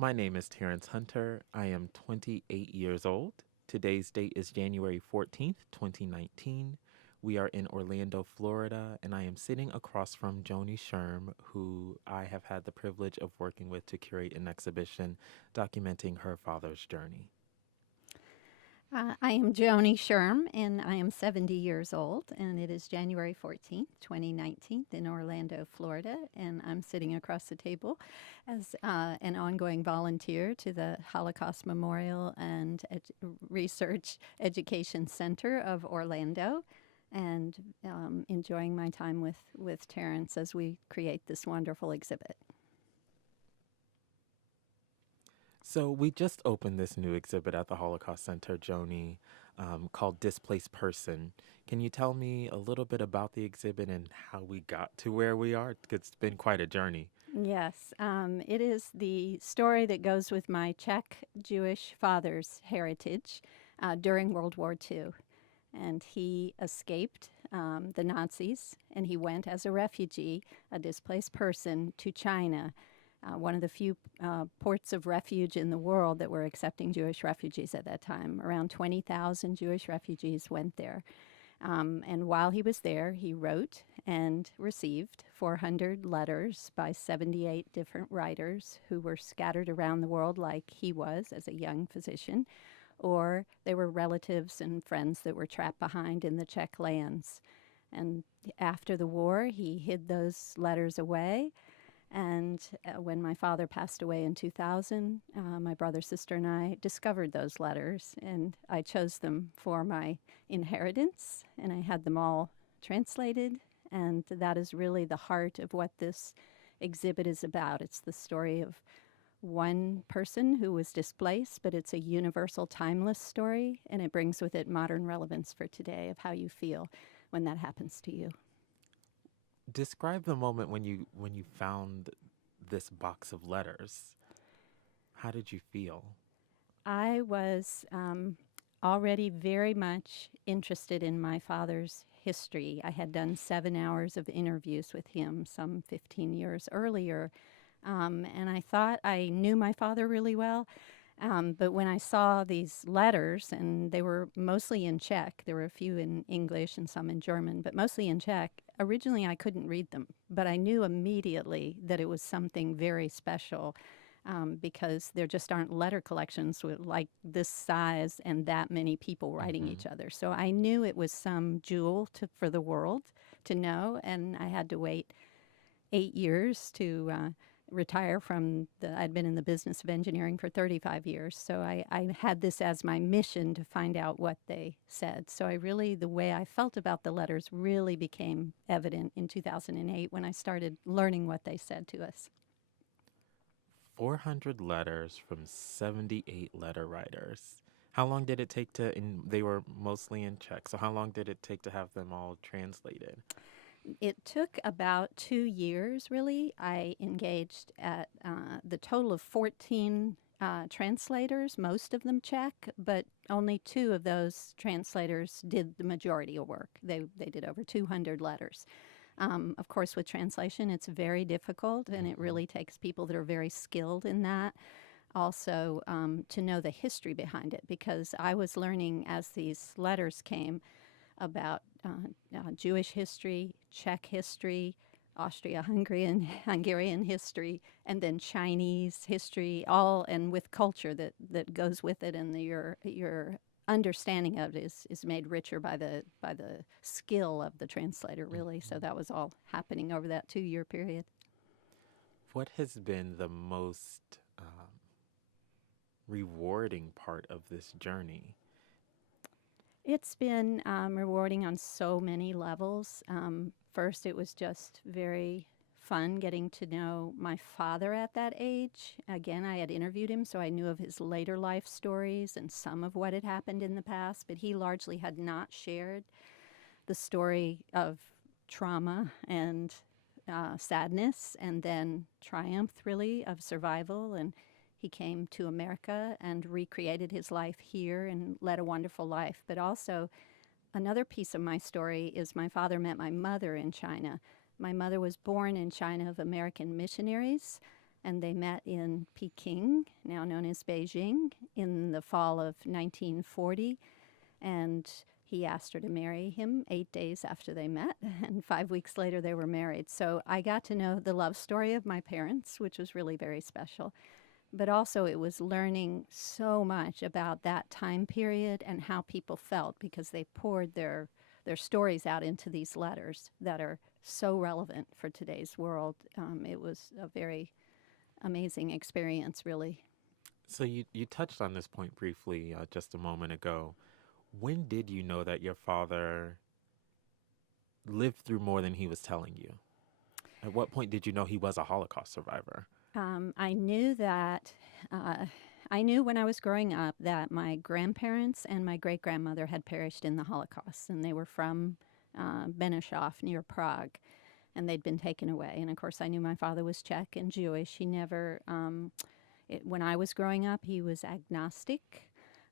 My name is Terrance Hunter. I am 28 years old. Today's date is January 14th, 2019. We are in Orlando, Florida, and I am sitting across from Joanie Schirm, who I have had the privilege of working with to curate an exhibition documenting her father's journey. I am Joanie Schirm, and I am 70 years old, and it is January 14th, 2019, in Orlando, Florida, and I'm sitting across the table as an ongoing volunteer to the Holocaust Memorial and Research Education Center of Orlando, and enjoying my time with Terrance as we create this wonderful exhibit. So we just opened this new exhibit at the Holocaust Center, Joanie, called Displaced Person. Can you tell me a little bit about the exhibit and how we got to where we are? It's been quite a journey. Yes, it is the story that goes with my Czech Jewish father's heritage during World War II. And he escaped the Nazis, and he went as a refugee, a displaced person, to China, one of the few ports of refuge in the world that were accepting Jewish refugees at that time. Around 20,000 Jewish refugees went there. And while he was there, he wrote and received 400 letters by 78 different writers who were scattered around the world like he was as a young physician, or they were relatives and friends that were trapped behind in the Czech lands. And after the war, he hid those letters away. And when my father passed away in 2000, my brother, sister, and I discovered those letters, and I chose them for my inheritance, and I had them all translated. And that is really the heart of what this exhibit is about. It's the story of one person who was displaced, but it's a universal, timeless story, and it brings with it modern relevance for today of how you feel when that happens to you. Describe the moment when you found this box of letters. How did you feel? I was already very much interested in my father's history. I had done 7 hours of interviews with him some 15 years earlier, and I thought I knew my father really well. But when I saw these letters, and they were mostly in Czech, there were a few in English and some in German, but mostly in Czech, originally I couldn't read them. But I knew immediately that it was something very special, because there just aren't letter collections with like this size and that many people writing Mm-hmm. each other. So I knew it was some jewel for the world to know, and I had to wait 8 years to retire from I'd been in the business of engineering for 35 years. So I had this as my mission to find out what they said. So the way I felt about the letters really became evident in 2008 when I started learning what they said to us. 400 letters from 78 letter writers. How long did it take they were mostly in Czech, so how long did it take to have them all translated? It took about 2 years, really. I engaged at the total of 14 translators, most of them Czech, but only two of those translators did the majority of work. They did over 200 letters. Of course, with translation, it's very difficult, and it Mm-hmm. really takes people that are very skilled in that. Also, to know the history behind it, because I was learning as these letters came about Jewish history, Czech history, Hungarian history, and then Chinese history, all and with culture that goes with it, and your understanding of it is made richer by the skill of the translator, really. So Mm-hmm. that was all happening over that 2 year period. What has been the most rewarding part of this journey? It's been rewarding on so many levels. First, it was just very fun getting to know my father at that age. Again, I had interviewed him, so I knew of his later life stories and some of what had happened in the past, but he largely had not shared the story of trauma and sadness and then triumph, really, of survival. And he came to America and recreated his life here and led a wonderful life. But also, another piece of my story is my father met my mother in China. My mother was born in China of American missionaries, and they met in Peking, now known as Beijing, in the fall of 1940. And he asked her to marry him 8 days after they met, and 5 weeks later they were married. So I got to know the love story of my parents, which was really very special. But also, it was learning so much about that time period and how people felt because they poured their stories out into these letters that are so relevant for today's world. It was a very amazing experience, really. So you touched on this point briefly just a moment ago. When did you know that your father lived through more than he was telling you? At what point did you know he was a Holocaust survivor? I knew that. I knew when I was growing up that my grandparents and my great grandmother had perished in the Holocaust, and they were from Benešov near Prague, and they'd been taken away. And of course, I knew my father was Czech and Jewish. He never, when I was growing up, he was agnostic.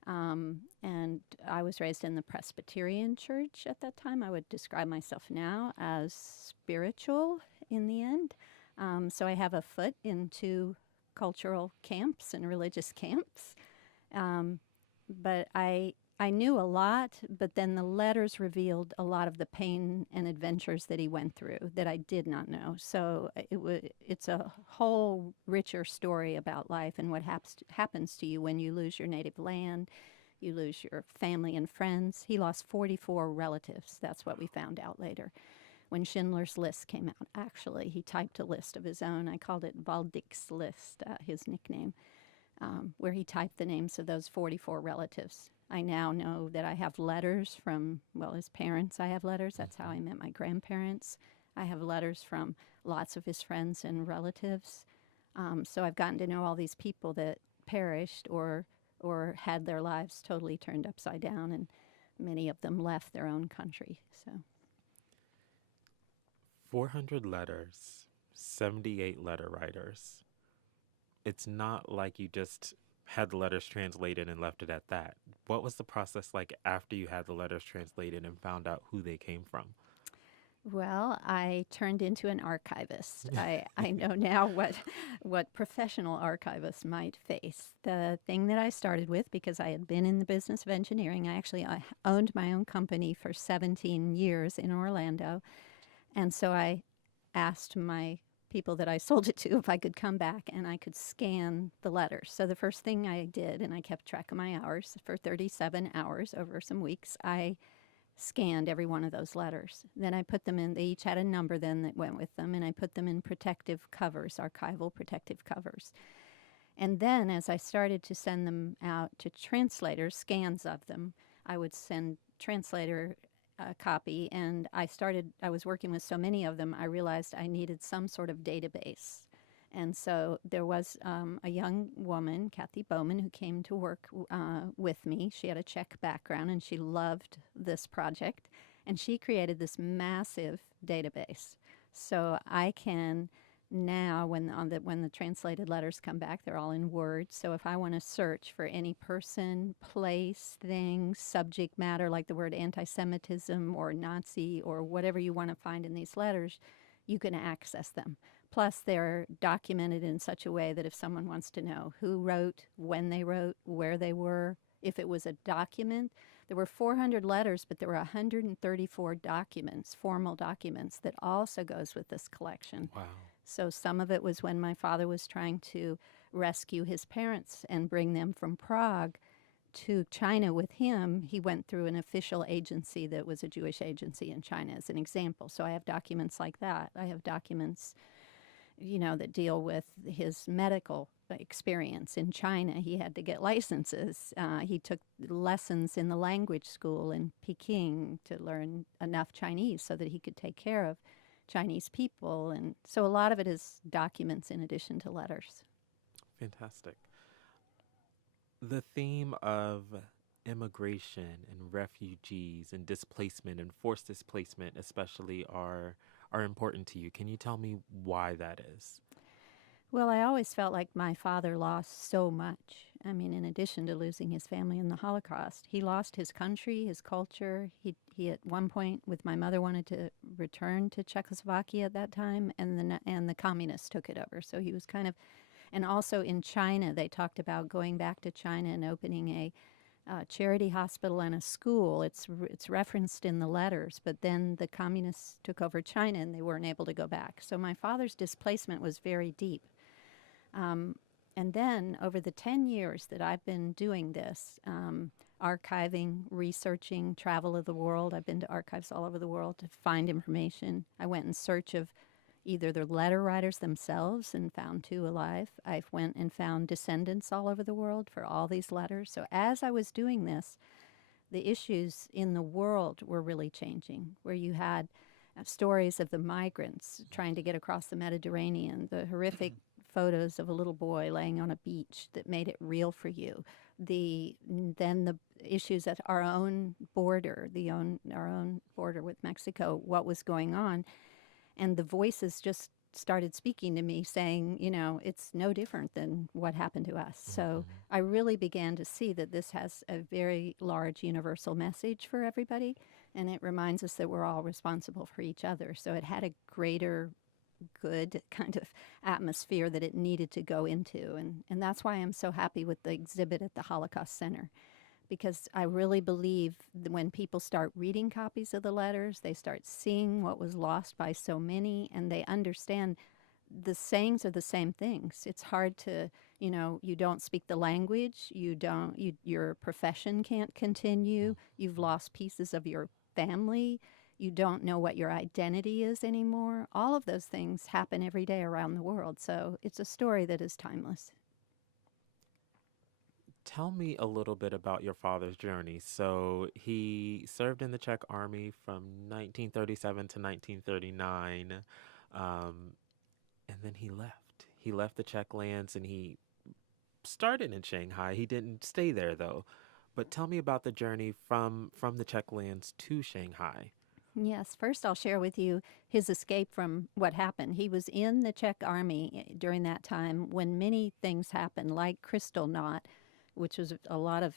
And I was raised in the Presbyterian church at that time. I would describe myself now as spiritual in the end. So I have a foot into cultural camps and religious camps. But I knew a lot, but then the letters revealed a lot of the pain and adventures that he went through that I did not know. So it's a whole richer story about life and what happens to you when you lose your native land, you lose your family and friends. He lost 44 relatives. That's what we found out later. When Schindler's List came out, actually, he typed a list of his own. I called it Valdick's List, his nickname, where he typed the names of those 44 relatives. I now know that I have letters from, well, his parents. I have letters. That's how I met my grandparents. I have letters from lots of his friends and relatives. So I've gotten to know all these people that perished or had their lives totally turned upside down, and many of them left their own country. So 400 letters, 78 letter writers. It's not like you just had the letters translated and left it at that. What was the process like after you had the letters translated and found out who they came from? well, I turned into an archivist. I know now what professional archivists might face. The thing that I started with, because I had been in the business of engineering, I owned my own company for 17 years in Orlando. And so I asked my people that I sold it to if I could come back and I could scan the letters. So the first thing I did, and I kept track of my hours for 37 hours over some weeks, I scanned every one of those letters. Then I put them in, they each had a number then that went with them, and I put them in protective covers, archival protective covers. And then as I started to send them out to translators, scans of them, I would send translator a copy, and I was working with so many of them, I realized I needed some sort of database. And so there was a young woman, Kathy Bowman, who came to work with me. She had a Czech background, and she loved this project. And she created this massive database. So I can now, when the translated letters come back, they're all in Word. So if I want to search for any person, place, thing, subject matter, like the word anti-Semitism or Nazi or whatever you want to find in these letters, you can access them. Plus, they're documented in such a way that if someone wants to know who wrote, when they wrote, where they were, if it was a document, there were 400 letters, but there were 134 documents, formal documents, that also goes with this collection. Wow. So some of it was when my father was trying to rescue his parents and bring them from Prague to China with him. He went through an official agency that was a Jewish agency in China as an example. So I have documents like that. I have documents, that deal with his medical experience in China. He had to get licenses. He took lessons in the language school in Peking to learn enough Chinese so that he could take care of Chinese people. And so a lot of it is documents in addition to letters. Fantastic. The theme of immigration and refugees and displacement and forced displacement especially are important to you. Can you tell me why that is? Well, I always felt like my father lost so much. I mean, in addition to losing his family in the Holocaust, he lost his country, his culture. He at one point with my mother wanted to return to Czechoslovakia at that time, and the communists took it over. So he was kind of, and also in China, they talked about going back to China and opening a charity hospital and a school. It's referenced in the letters, but then the communists took over China and they weren't able to go back. So my father's displacement was very deep. Um, and then over the 10 years that I've been doing this, archiving, researching, travel of the world, I've been to archives all over the world to find information. I went in search of either the letter writers themselves and found two alive. I went and found descendants all over the world for all these letters. So as I was doing this, the issues in the world were really changing, where you had stories of the migrants trying to get across the Mediterranean, the horrific photos of a little boy laying on a beach that made it real for you. Then the issues at our own border, our own border with Mexico, what was going on, and the voices just started speaking to me saying, it's no different than what happened to us. So I really began to see that this has a very large universal message for everybody, and it reminds us that we're all responsible for each other. So it had a greater good kind of atmosphere that it needed to go into. And that's why I'm so happy with the exhibit at the Holocaust Center, because I really believe that when people start reading copies of the letters, they start seeing what was lost by so many, and they understand the sayings are the same things. It's hard to, you don't speak the language, your profession can't continue, you've lost pieces of your family, you don't know what your identity is anymore. All of those things happen every day around the world. So it's a story that is timeless. Tell me a little bit about your father's journey. So he served in the Czech army from 1937 to 1939, um, and then he left. He left the Czech lands and he started in Shanghai. He didn't stay there though. But tell me about the journey from the Czech lands to Shanghai. Yes, first I'll share with you his escape from what happened. He was in the Czech army during that time when many things happened, like Kristallnacht, which was a lot of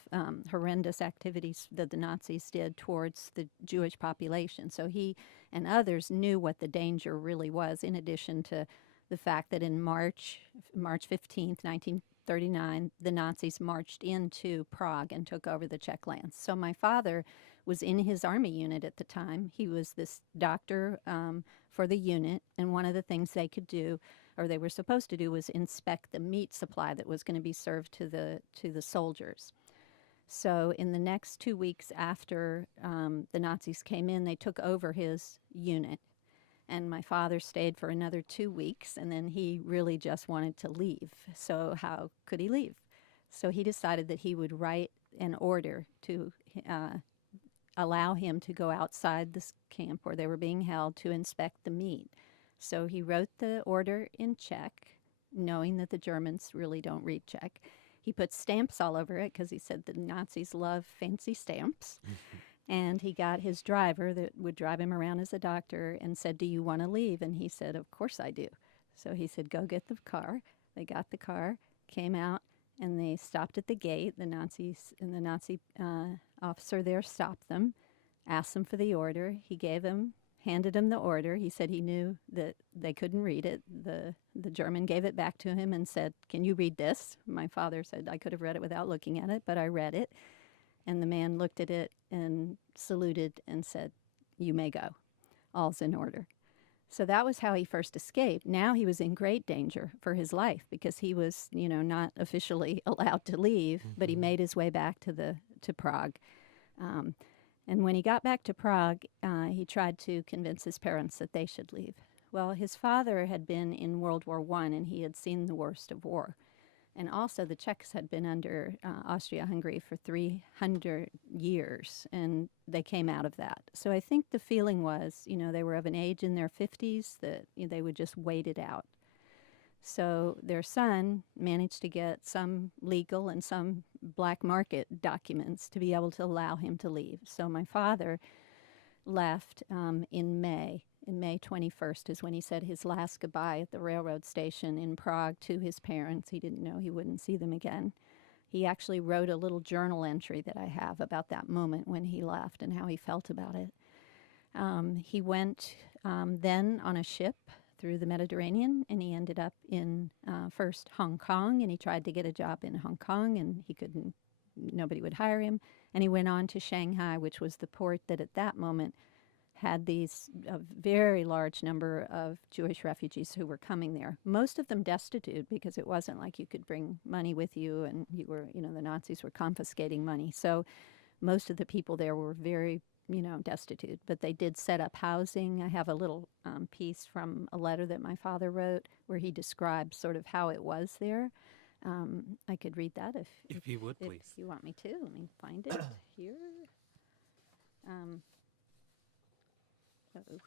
horrendous activities that the Nazis did towards the Jewish population. So he and others knew what the danger really was, in addition to the fact that in March 15th, 1939, the Nazis marched into Prague and took over the Czech lands. So my father was in his army unit at the time. He was this doctor for the unit, and one of the things they could do, or they were supposed to do, was inspect the meat supply that was going to be served to the soldiers. So in the next 2 weeks after the Nazis came in, they took over his unit. And my father stayed for another 2 weeks, and then he really just wanted to leave. So how could he leave? So he decided that he would write an order to allow him to go outside this camp where they were being held to inspect the meat. So he wrote the order in Czech, knowing that the Germans really don't read Czech. He put stamps all over it because he said the Nazis love fancy stamps. And he got his driver that would drive him around as a doctor and said, "Do you want to leave?" And he said, "Of course I do." So he said, "Go get the car." They got the car, came out, and they stopped at the gate. The Nazis and the Nazi officer there stopped them, asked them for the order. He handed him the order. He said he knew that they couldn't read it. The German gave it back to him and said, "Can you read this?" My father said, "I could have read it without looking at it, but I read it." And the man looked at it and saluted and said, "You may go. All's in order." So that was how he first escaped. Now he was in great danger for his life because he was, not officially allowed to leave, but he made his way back to Prague. And when he got back to Prague, he tried to convince his parents that they should leave. Well, his father had been in World War I, and he had seen the worst of war. And also the Czechs had been under Austria-Hungary for 300 years, and they came out of that. So I think the feeling was, they were of an age in their 50s that they would just wait it out. So their son managed to get some legal and some black market documents to be able to allow him to leave. So my father left in May in May 21st is when he said his last goodbye at the railroad station in Prague to his parents. He didn't know he wouldn't see them again. He actually wrote a little journal entry that I have about that moment when he left and how he felt about it. He went then on a ship through the Mediterranean, and he ended up in first Hong Kong, and he tried to get a job in Hong Kong, and he couldn't, nobody would hire him. And he went on to Shanghai, which was the port that at that moment had a very large number of Jewish refugees who were coming there. Most of them destitute, because it wasn't like you could bring money with you, and you were, the Nazis were confiscating money. So most of the people there were very, destitute, but they did set up housing. I have a little piece from a letter that my father wrote where he described sort of how it was there. I could read that if you would, if please. you want me to. Let me find it here. Uh-oh.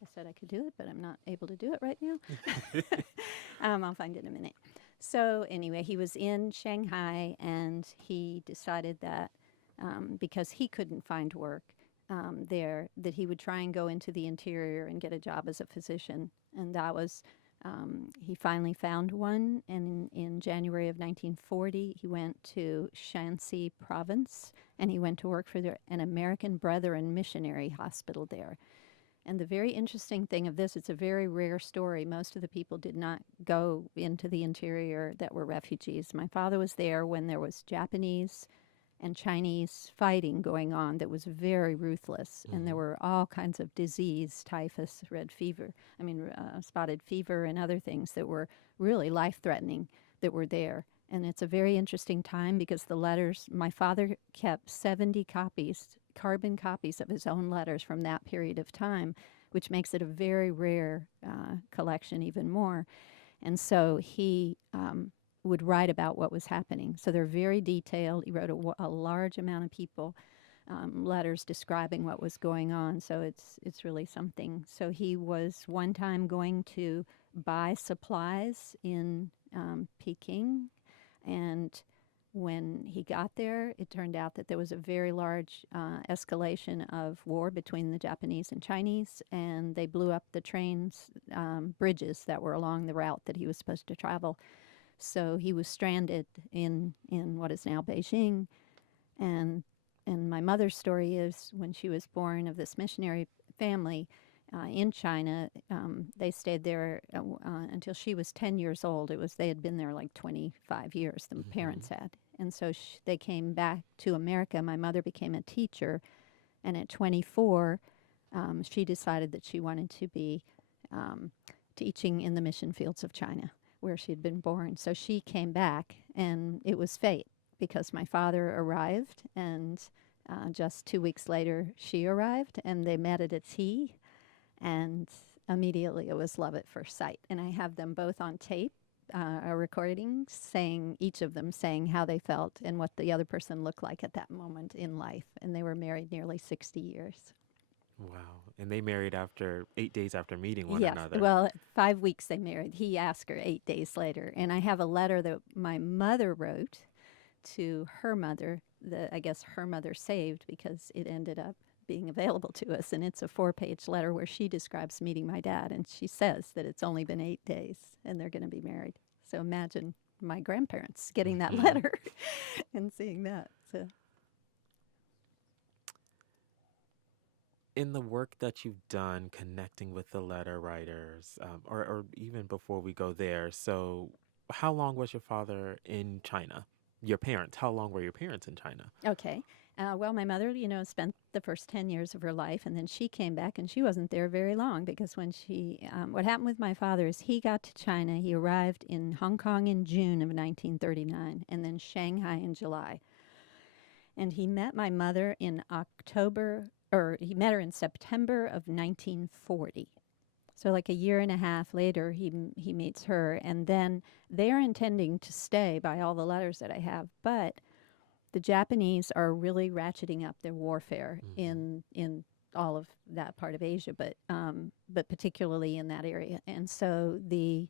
I said I could do it, but I'm not able to do it right now. I'll find it in a minute. So anyway, he was in Shanghai, and he decided that because he couldn't find work there, that he would try and go into the interior and get a job as a physician. And that was, he finally found one. And in January of 1940, he went to Shanxi province, and he went to work for an American Brethren missionary hospital there. And the very interesting thing of this, it's a very rare story. Most of the people did not go into the interior that were refugees. My father was there when there was Japanese and Chinese fighting going on that was very ruthless. And there were all kinds of disease, typhus, spotted fever and other things that were really life-threatening that were there. And it's a very interesting time because the letters, my father kept 70 copies, carbon copies of his own letters from that period of time, which makes it a very rare collection even more. And so he would write about what was happening. So they're very detailed. He wrote a large amount of people letters describing what was going on. So it's really something. So he was one time going to buy supplies in Peking, and when he got there, it turned out that there was a very large escalation of war between the Japanese and Chinese, and they blew up the trains, bridges that were along the route that he was supposed to travel. So he was stranded in what is now Beijing. And my mother's story is when she was born of this missionary family in China, they stayed there until she was 10 years old. They had been there like 25 years, the parents had. And so they came back to America. My mother became a teacher, and at 24, she decided that she wanted to be teaching in the mission fields of China, where she had been born. So she came back, and it was fate, because my father arrived, and just 2 weeks later, she arrived, and they met at a tea, and immediately it was love at first sight. And I have them both on tape, a recording, each of them saying how they felt and what the other person looked like at that moment in life. And they were married nearly 60 years. Wow. And they married 8 days after meeting one yes. another. Well, 5 weeks they married. He asked her 8 days later. And I have a letter that my mother wrote to her mother that I guess her mother saved because it ended up being available to us. And it's a 4-page letter where she describes meeting my dad. And she says that it's only been 8 days and they're going to be married. So imagine my grandparents getting that letter and seeing that. So. In the work that you've done connecting with the letter writers, or even before we go there, so how long was your father in China? Your parents, how long were your parents in China? Okay. Well, my mother, spent the first 10 years of her life, and then she came back, and she wasn't there very long because when what happened with my father is he got to China. He arrived in Hong Kong in June of 1939, and then Shanghai in July. And he met my mother in he met her in September of 1940. So like a year and a half later, he meets her, and then they're intending to stay by all the letters that I have, but the Japanese are really ratcheting up their warfare in all of that part of Asia, but particularly in that area. And so the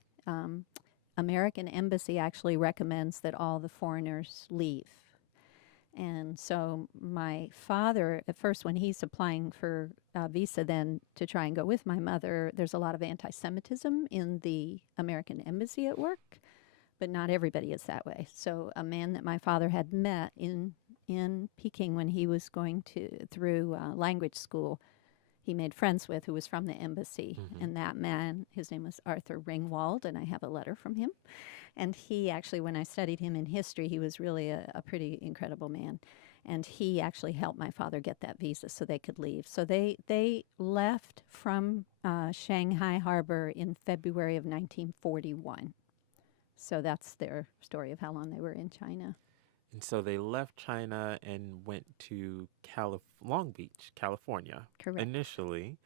American embassy actually recommends that all the foreigners leave. And so my father, at first, when he's applying for a visa then to try and go with my mother, there's a lot of anti-Semitism in the American embassy at work, but not everybody is that way. So a man that my father had met in Peking when he was going through language school, he made friends with, who was from the embassy. Mm-hmm. And that man, his name was Arthur Ringwald, and I have a letter from him. And he actually, when I studied him in history, he was really a pretty incredible man. And he actually helped my father get that visa so they could leave. So they left from Shanghai Harbor in February of 1941. So that's their story of how long they were in China. And so they left China and went to Long Beach, California, Correct. initially,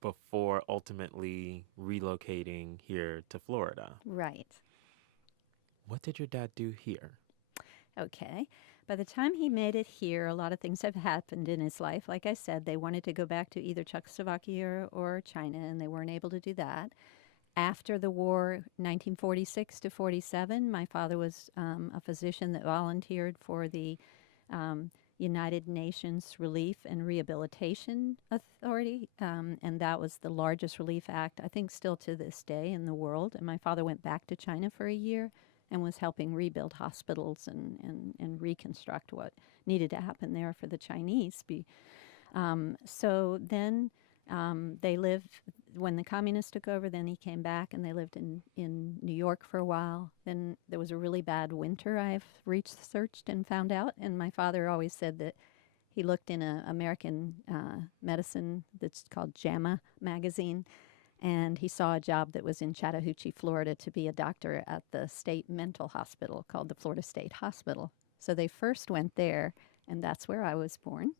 before ultimately relocating here to Florida. Right. What did your dad do here? Okay. By the time he made it here, a lot of things have happened in his life. Like I said, they wanted to go back to either Czechoslovakia or China, and they weren't able to do that. After the war, 1946 to 47, my father was a physician that volunteered for the United Nations Relief and Rehabilitation Authority, and that was the largest relief act, I think, still to this day in the world. And my father went back to China for a year and was helping rebuild hospitals and reconstruct what needed to happen there for the Chinese. So then they lived, when the communists took over, then he came back and they lived in New York for a while. Then there was a really bad winter, I've researched and found out. And my father always said that he looked in an American medicine that's called JAMA magazine, and he saw a job that was in Chattahoochee, Florida, to be a doctor at the state mental hospital called the Florida State Hospital. So they first went there, and that's where I was born,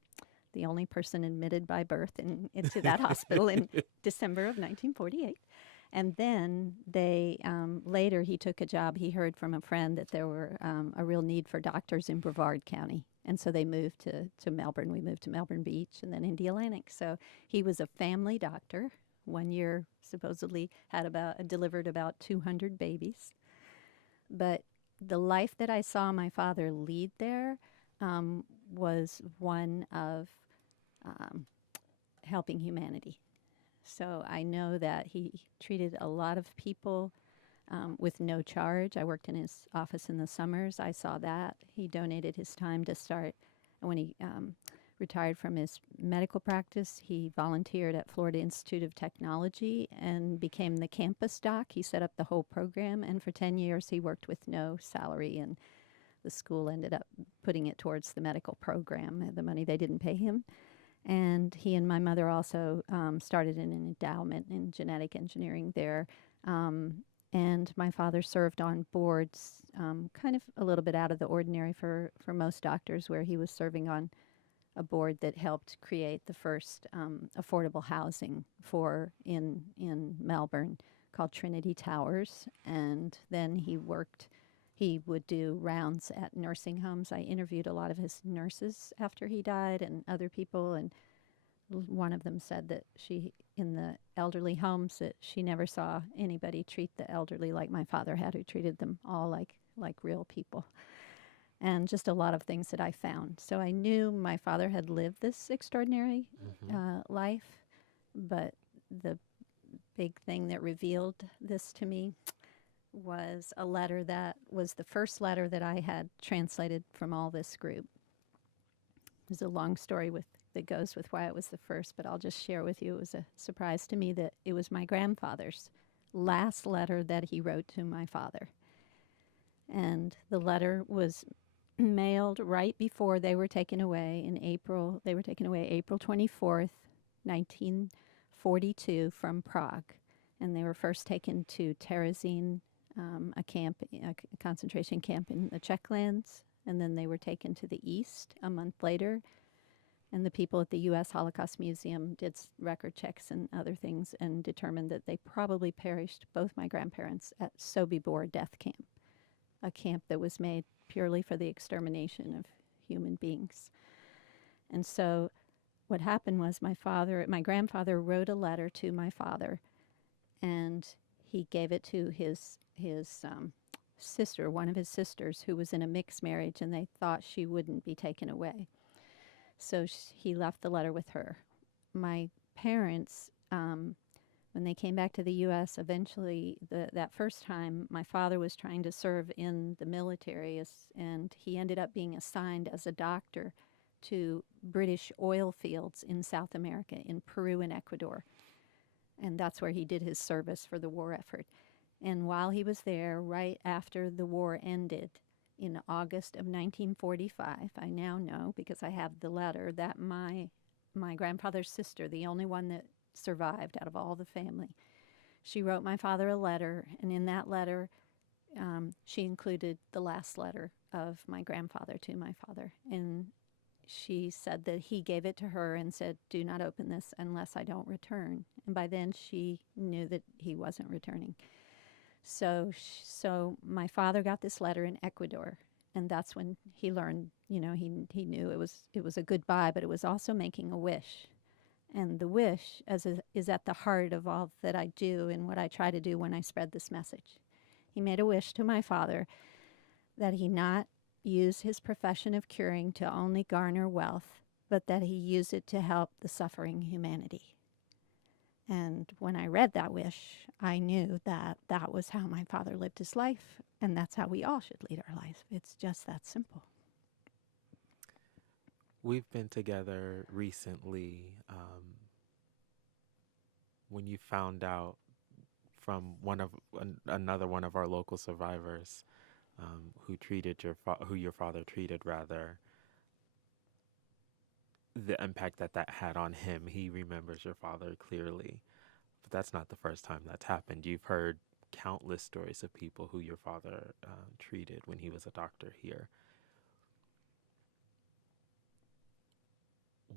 the only person admitted by birth into that hospital in December of 1948. And then they later he took a job. He heard from a friend that there were a real need for doctors in Brevard County. And so they moved to Melbourne. We moved to Melbourne Beach and then into Atlantic. So he was a family doctor. 1 year supposedly delivered about 200 babies. But the life that I saw my father lead there was one of helping humanity. So I know that he treated a lot of people with no charge. I worked in his office in the summers. I saw that. He donated his time to start. And when he retired from his medical practice, he volunteered at Florida Institute of Technology and became the campus doc. He set up the whole program, and for 10 years he worked with no salary, and the school ended up putting it towards the medical program, the money they didn't pay him. And he and my mother also started an endowment in genetic engineering there. And my father served on boards, kind of a little bit out of the ordinary for most doctors, where he was serving on a board that helped create the first affordable housing in Melbourne called Trinity Towers. And then he would do rounds at nursing homes. I interviewed a lot of his nurses after he died and other people, and one of them said that in the elderly homes, that she never saw anybody treat the elderly like my father had, who treated them all like real people. And just a lot of things that I found. So I knew my father had lived this extraordinary life, but the big thing that revealed this to me was a letter that was the first letter that I had translated from all this group. There's a long story that goes with why it was the first, but I'll just share with you. It was a surprise to me that it was my grandfather's last letter that he wrote to my father. And the letter was mailed right before they were taken away in April. They were taken away April 24th, 1942 from Prague. And they were first taken to Terezin, a concentration camp in the Czech lands. And then they were taken to the east a month later. And the people at the U.S. Holocaust Museum did record checks and other things and determined that they probably perished, both my grandparents, at Sobibor death camp, a camp that was made purely for the extermination of human beings. And so what happened was my grandfather wrote a letter to my father, and he gave it to his sister, one of his sisters, who was in a mixed marriage, and they thought she wouldn't be taken away. So he left the letter with her. My parents, when they came back to the U.S., eventually, that first time, my father was trying to serve in the military, and he ended up being assigned as a doctor to British oil fields in South America, in Peru and Ecuador. And that's where he did his service for the war effort. And while he was there, right after the war ended, in August of 1945, I now know, because I have the letter, that my grandfather's sister, the only one that survived out of all the family, she wrote my father a letter, and in that letter, she included the last letter of my grandfather to my father. And she said that he gave it to her and said, "Do not open this unless I don't return." And by then, she knew that he wasn't returning. So my father got this letter in Ecuador, and that's when he learned, he knew it was a goodbye, but it was also making a wish. And the wish is at the heart of all that I do and what I try to do when I spread this message. He made a wish to my father that he not use his profession of curing to only garner wealth, but that he use it to help the suffering humanity. And when I read that wish, I knew that that was how my father lived his life, and that's how we all should lead our life. It's just that simple. We've been together recently. When you found out from another one of our local survivors, who treated who your father treated, rather, the impact that had on him. He remembers your father clearly, but that's not the first time that's happened. You've heard countless stories of people who your father treated when he was a doctor here.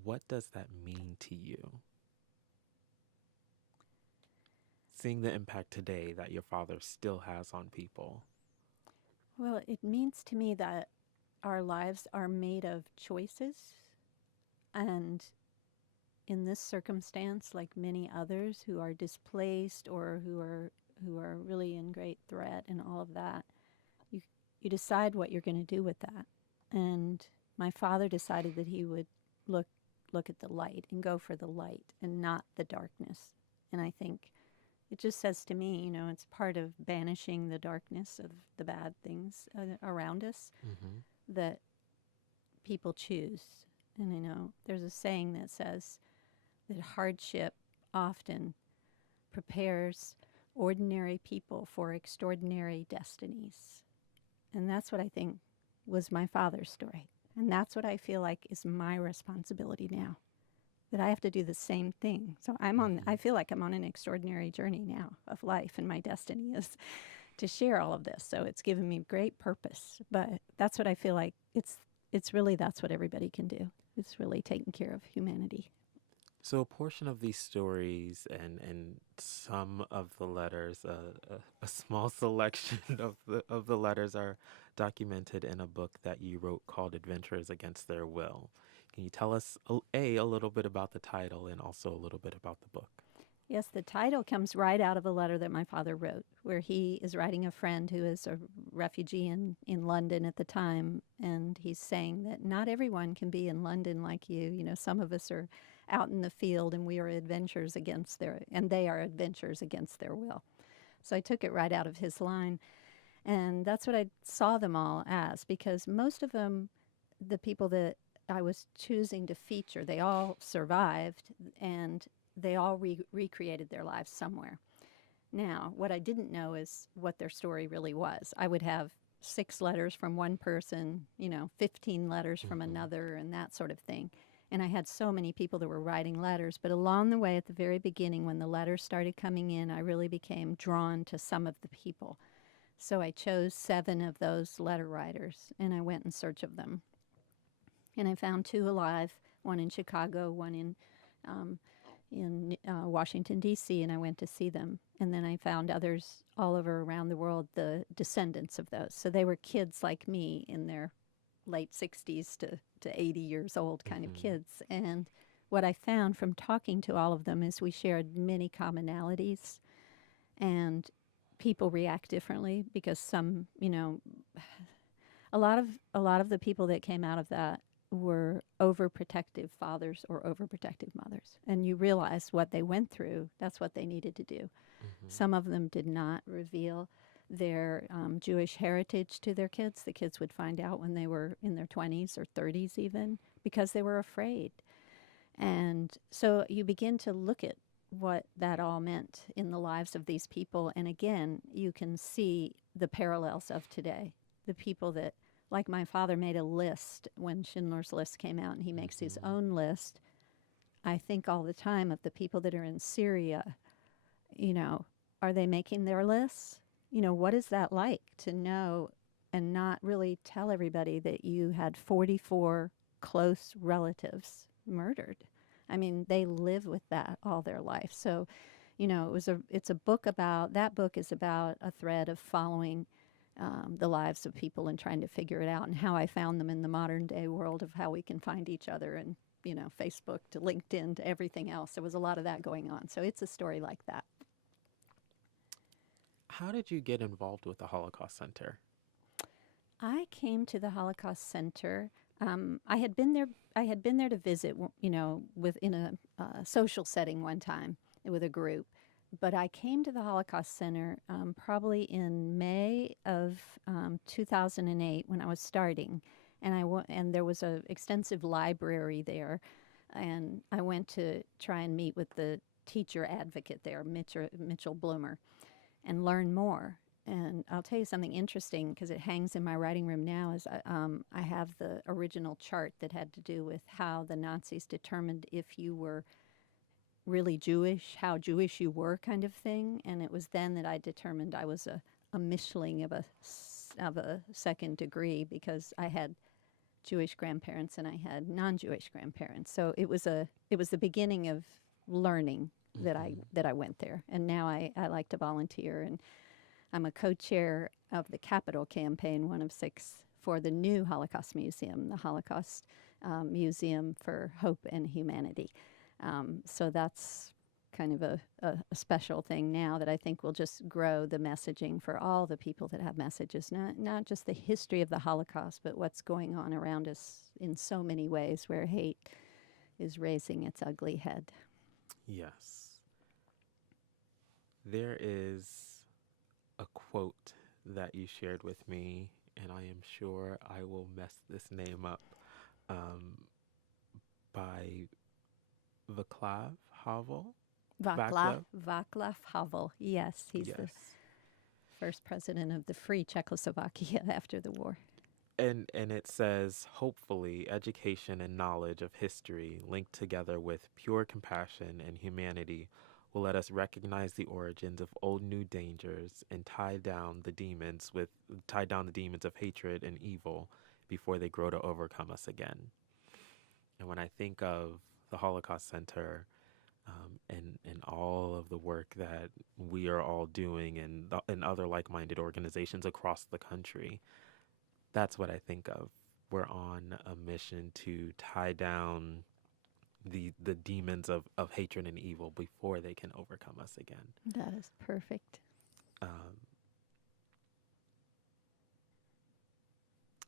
What does that mean to you? Seeing the impact today that your father still has on people. Well, it means to me that our lives are made of choices, and in this circumstance, like many others who are displaced or who are really in great threat and all of that, you decide what you're going to do with that. And my father decided that he would look at the light and go for the light and not the darkness. And I think it just says to me, it's part of banishing the darkness of the bad things around us, that people choose. And there's a saying that says that hardship often prepares ordinary people for extraordinary destinies. And that's what I think was my father's story. And that's what I feel like is my responsibility now, that I have to do the same thing. So I feel like I'm on an extraordinary journey now of life, and my destiny is to share all of this. So it's given me great purpose. But that's what I feel like it's really, that's what everybody can do. It's really taking care of humanity. So a portion of these stories and some of the letters, a small selection of the letters are documented in a book that you wrote called Adventures Against Their Will. Can you tell us a little bit about the title and also a little bit about the book? Yes, the title comes right out of a letter that my father wrote, where he is writing a friend who is a refugee in London at the time, and he's saying that not everyone can be in London like you. Some of us are out in the field, and we are adventurers and they are adventurers against their will. So I took it right out of his line, and that's what I saw them all as, because most of them, the people that I was choosing to feature, they all survived, and they all recreated their lives somewhere. Now, what I didn't know is what their story really was. I would have 6 letters from one person, 15 letters from another, and that sort of thing. And I had so many people that were writing letters. But along the way, at the very beginning, when the letters started coming in, I really became drawn to some of the people. So I chose 7 of those letter writers, and I went in search of them. And I found 2 alive, one in Chicago, one in Washington, D.C., and I went to see them. And then I found others all over around the world, the descendants of those. So they were kids like me in their late 60s to 80 years old kind of kids. And what I found from talking to all of them is we shared many commonalities. And people react differently because some, a lot of the people that came out of that were overprotective fathers or overprotective mothers, and you realize what they went through. That's what they needed to do. Mm-hmm. Some of them did not reveal their Jewish heritage to their kids. The kids would find out when they were in their 20s or 30s, even because they were afraid. And so you begin to look at what that all meant in the lives of these people. And again, you can see the parallels of today. The people that, like my father, made a list when Schindler's List came out, and he makes his Mm-hmm. own list. I think all the time of the people that are in Syria, you know, are they making their lists? What is that like to know and not really tell everybody that you had 44 close relatives murdered? I mean, they live with that all their life. So, it's a book about, that book is about a thread of following the lives of people and trying to figure it out, and how I found them in the modern day world of how we can find each other, and, Facebook to LinkedIn to everything else. There was a lot of that going on. So it's a story like that. How did you get involved with the Holocaust Center? I came to the Holocaust Center. I had been there. I had been there to visit, within a social setting one time with a group. But I came to the Holocaust Center probably in May of 2008 when I was starting, and there was an extensive library there, and I went to try and meet with the teacher advocate there, Mitchell Bloomer, and learn more. And I'll tell you something interesting, because it hangs in my writing room now. Is I have the original chart that had to do with how the Nazis determined if you were really Jewish, how Jewish you were, kind of thing. And it was then that I determined I was a mischling of a second degree, because I had Jewish grandparents and I had non-Jewish grandparents. So it was the beginning of learning that I Mm-hmm. that I went there. And now I like to volunteer, and I'm a co-chair of the Capital Campaign, one of 6, for the new Holocaust Museum, the Holocaust Museum for Hope and Humanity. So that's kind of a special thing now that I think will just grow the messaging for all the people that have messages, not just the history of the Holocaust, but what's going on around us in so many ways where hate is raising its ugly head. Yes. There is a quote that you shared with me, and I am sure I will mess this name up, um, by Vaclav Havel. Vaclav? Vaclav Havel. Yes, he's the Yes. first president of the free Czechoslovakia after the war. And it says, hopefully, education and knowledge of history linked together with pure compassion and humanity will let us recognize the origins of old new dangers and tie down the demons of hatred and evil before they grow to overcome us again. And when I think of the Holocaust Center, and all of the work that we are all doing, and other like-minded organizations across the country, that's what I think of. We're on a mission to tie down the demons of hatred and evil before they can overcome us again. That is perfect. Um,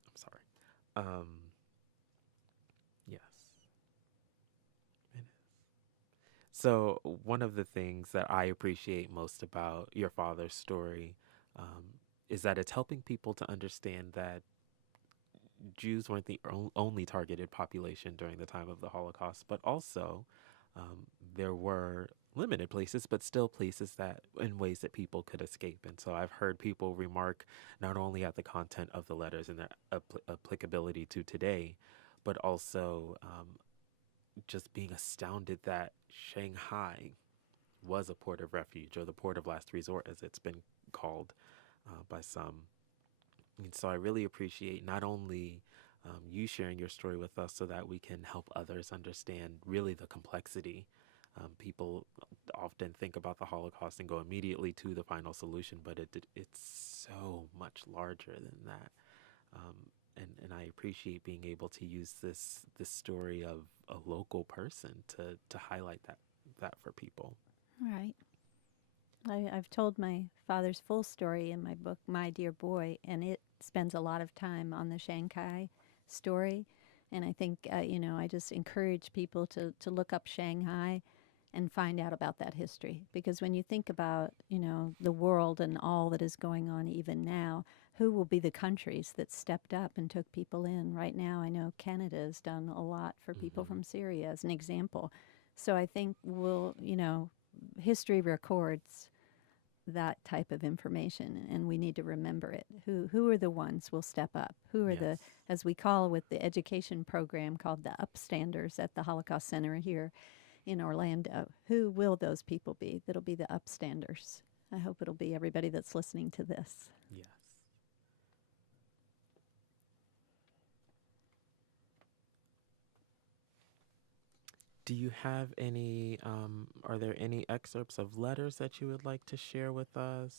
I'm sorry. Um, yes. So one of the things that I appreciate most about your father's story, is that it's helping people to understand that Jews weren't the only targeted population during the time of the Holocaust, but also there were limited places, but still places that in ways that people could escape. And so I've heard people remark not only at the content of the letters and their applicability to today, but also just being astounded that Shanghai was a port of refuge, or the port of last resort, as it's been called by some. And so I really appreciate not only you sharing your story with us so that we can help others understand really the complexity. People often think about the Holocaust and go immediately to the final solution, but it's so much larger than that. And I appreciate being able to use this story of a local person to highlight that for people. Right. I've told my father's full story in my book, My Dear Boy, and it spends a lot of time on the Shanghai story. And I think, I just encourage people to look up Shanghai and find out about that history. Because when you think about, the world and all that is going on even now, who will be the countries that stepped up and took people in? Right now, I know Canada has done a lot for people Mm-hmm. from Syria, as an example. So I think history records that type of information, and we need to remember it. Who are the ones will step up? Who are Yes. the, as we call with the education program called the upstanders at the Holocaust Center here in Orlando? Who will those people be? That'll be the upstanders. I hope it'll be everybody that's listening to this. Yes. Do you have any, are there any excerpts of letters that you would like to share with us?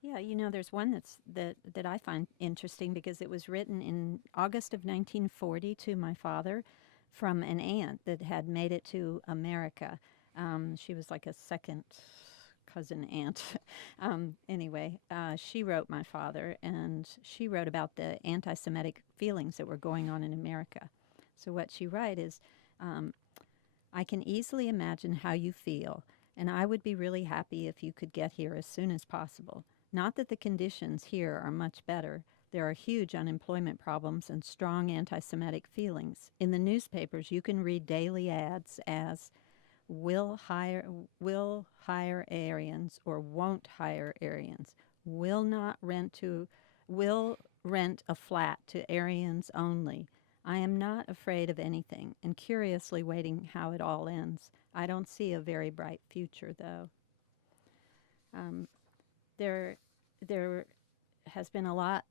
Yeah, there's one that I find interesting because it was written in August of 1940 to my father from an aunt that had made it to America. She was like a second cousin aunt. Anyway, she wrote my father, and she wrote about the anti-Semitic feelings that were going on in America. So what she wrote is, um, I can easily imagine how you feel, and I would be really happy if you could get here as soon as possible. Not that the conditions here are much better. There are huge unemployment problems and strong anti Semitic feelings. In the newspapers, you can read daily ads as will hire, will hire Aryans or won't hire Aryans, will not rent to, will rent a flat to Aryans only. I am not afraid of anything and curiously waiting how it all ends. I don't see a very bright future, though. Um, there, there has been a lot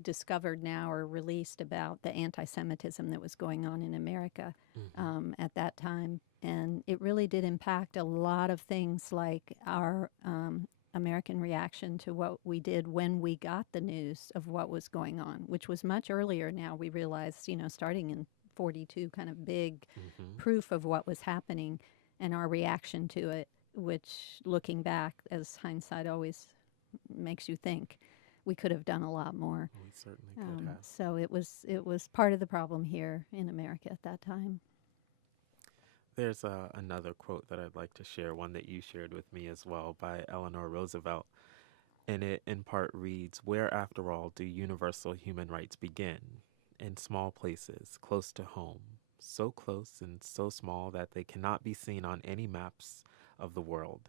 discovered now or released about the anti-Semitism that was going on in America Mm-hmm. at that time, and it really did impact a lot of things, like our American reaction to what we did when we got the news of what was going on, which was much earlier. Now we realize, starting in 42, kind of big Mm-hmm. proof of what was happening and our reaction to it, which, looking back, as hindsight always makes you think, we could have done a lot more. We certainly could have. So it was part of the problem here in America at that time. There's another quote that I'd like to share, one that you shared with me as well, by Eleanor Roosevelt. And it in part reads, "Where, after all, do universal human rights begin? In small places, close to home, so close and so small that they cannot be seen on any maps of the world.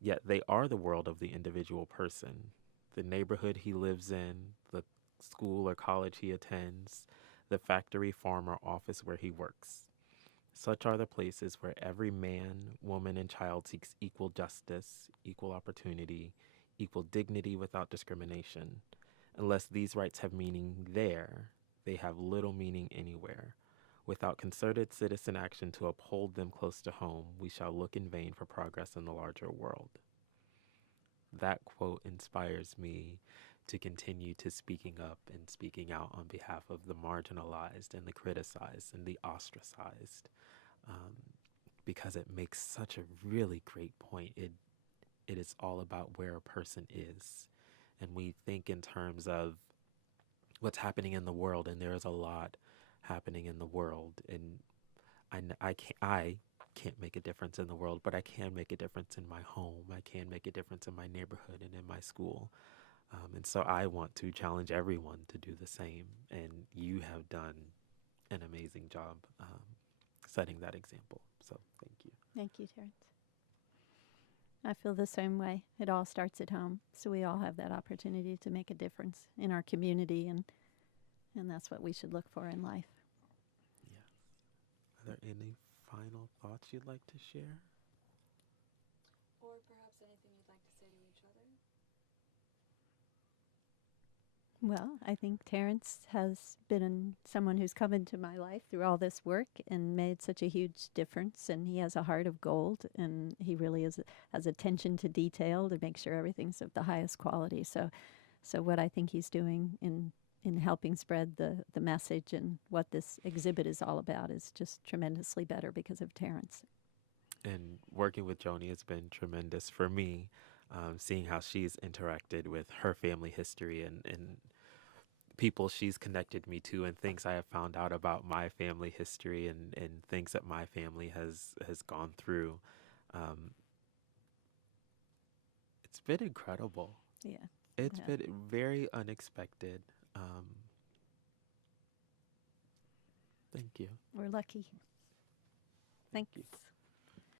Yet they are the world of the individual person, the neighborhood he lives in, the school or college he attends, the factory, farm, or office where he works. Such are the places where every man, woman, and child seeks equal justice, equal opportunity, equal dignity without discrimination. Unless these rights have meaning there, they have little meaning anywhere. Without concerted citizen action to uphold them close to home, we shall look in vain for progress in the larger world." That quote inspires me to continue to speaking up and speaking out on behalf of the marginalized and the criticized and the ostracized, um, because it makes such a really great point. It is all about where a person is, and we think in terms of what's happening in the world, and there is a lot happening in the world, and I can't make a difference in the world, but I can make a difference in my home. I can make a difference in my neighborhood and in my school. And so I want to challenge everyone to do the same. And you have done an amazing job setting that example. So thank you. Thank you, Terrance. I feel the same way. It all starts at home, so we all have that opportunity to make a difference in our community, and that's what we should look for in life. Yes. Are there any final thoughts you'd like to share? Or perhaps anything you'd like to say to each other? Well, I think Terrance has been someone who's come into my life through all this work and made such a huge difference. And he has a heart of gold, and he really has attention to detail to make sure everything's of the highest quality. So what I think he's doing in helping spread the message and what this exhibit is all about is just tremendously better because of Terrance. And working with Joanie has been tremendous for me, seeing how she's interacted with her family history and people she's connected me to and things I have found out about my family history and things that my family has gone through. Um, it's been incredible. Yeah. It's Yeah. been very unexpected. Um, Thank you. We're lucky. Thank you. Thanks.